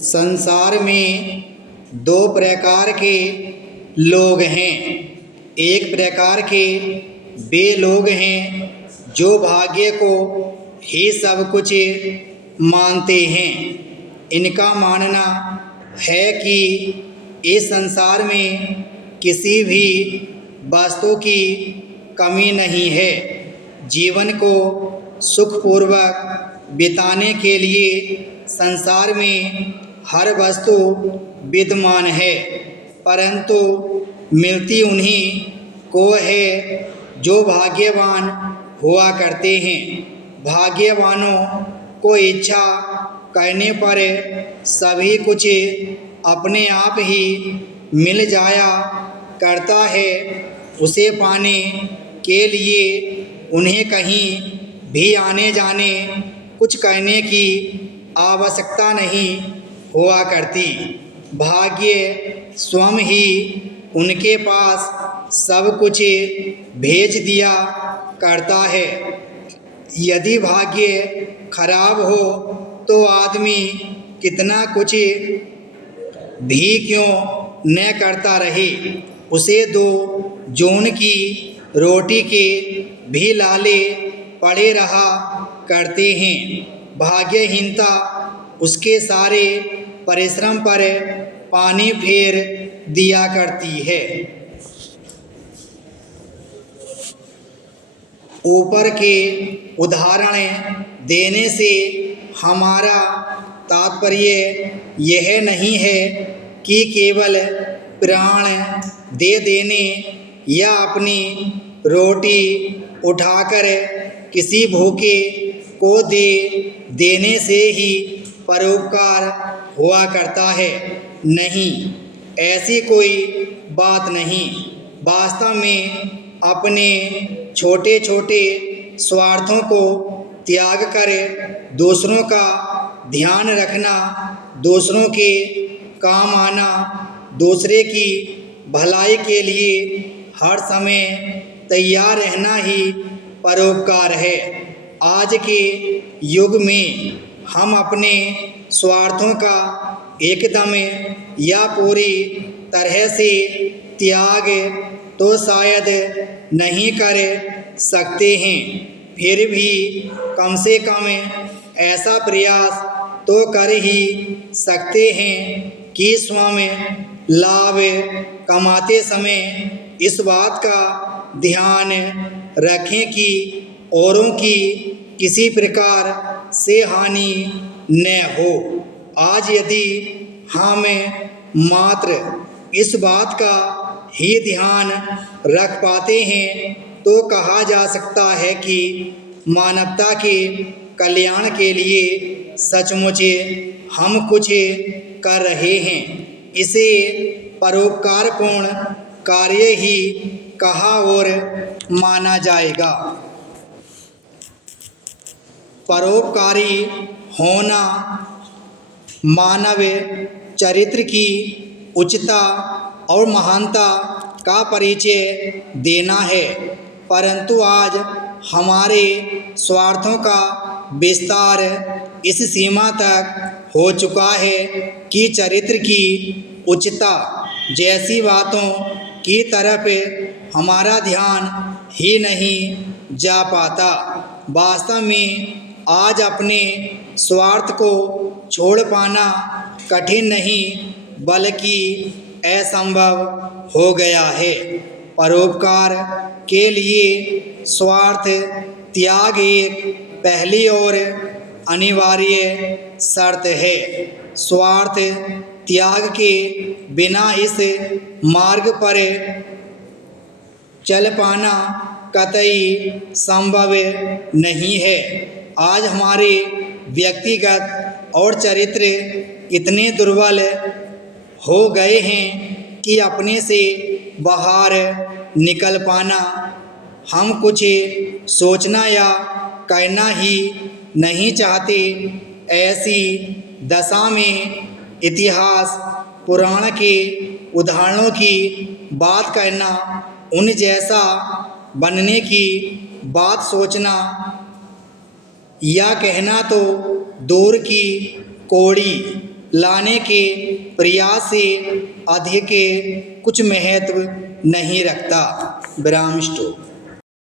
संसार में दो प्रकार के लोग हैं। एक प्रकार के वे लोग हैं जो भाग्य को ही सब कुछ मानते हैं। इनका मानना है कि इस संसार में किसी भी वस्तु की कमी नहीं है। जीवन को सुखपूर्वक बिताने के लिए संसार में हर वस्तु विद्यमान है, परंतु मिलती उन्हीं को है जो भाग्यवान हुआ करते हैं। भाग्यवानों को इच्छा करने पर सभी कुछ अपने आप ही मिल जाया करता है। उसे पाने के लिए उन्हें कहीं भी आने जाने कुछ करने की आवश्यकता नहीं हुआ करती। भाग्य स्वयं ही उनके पास सब कुछ भेज दिया करता है। यदि भाग्य खराब हो तो आदमी कितना कुछ भी क्यों न करता रहे, उसे दो जून की रोटी के भी लाले पड़े रहा करते हैं। भाग्यहीनता उसके सारे परिश्रम पर पानी फेर दिया करती है। ऊपर के उदाहरण देने से हमारा तात्पर्य यह नहीं है कि केवल प्राण दे देने या अपनी रोटी उठाकर किसी भूखे को दे देने से ही परोपकार हुआ करता है। नहीं, ऐसी कोई बात नहीं। वास्तव में अपने छोटे छोटे स्वार्थों को त्याग कर दूसरों का ध्यान रखना, दूसरों के काम आना, दूसरे की भलाई के लिए हर समय तैयार रहना ही परोपकार है। आज के युग में हम अपने स्वार्थों का एकदम या पूरी तरह से त्याग तो शायद नहीं कर सकते हैं, फिर भी कम से कम ऐसा प्रयास तो कर ही सकते हैं कि स्वयं लाभ कमाते समय इस बात का ध्यान रखें कि औरों की किसी प्रकार से हानि न हो। आज यदि हम मात्र इस बात का ही ध्यान रख पाते हैं तो कहा जा सकता है कि मानवता के कल्याण के लिए सचमुच हम कुछ कर रहे हैं। इसे परोपकारपूर्ण कार्य ही कहा और माना जाएगा। परोपकारी होना मानव चरित्र की उच्चता और महानता का परिचय देना है, परंतु आज हमारे स्वार्थों का विस्तार इस सीमा तक हो चुका है कि चरित्र की उच्चता जैसी बातों की तरफ हमारा ध्यान ही नहीं जा पाता। वास्तव में आज अपने स्वार्थ को छोड़ पाना कठिन नहीं बल्कि असंभव हो गया है। परोपकार के लिए स्वार्थ त्याग एक पहली और अनिवार्य शर्त है। स्वार्थ त्याग के बिना इस मार्ग पर चल पाना कतई संभव नहीं है। आज हमारे व्यक्तिगत और चरित्र इतने दुर्बल हो गए हैं कि अपने से बाहर निकल पाना, हम कुछ सोचना या करना ही नहीं चाहते। ऐसी दशा में इतिहास पुराण के उदाहरणों की बात करना, उन जैसा बनने की बात सोचना या कहना तो दूर की कौड़ी लाने के प्रयास से अधिक कुछ महत्व नहीं रखता। विराम स्टॉप।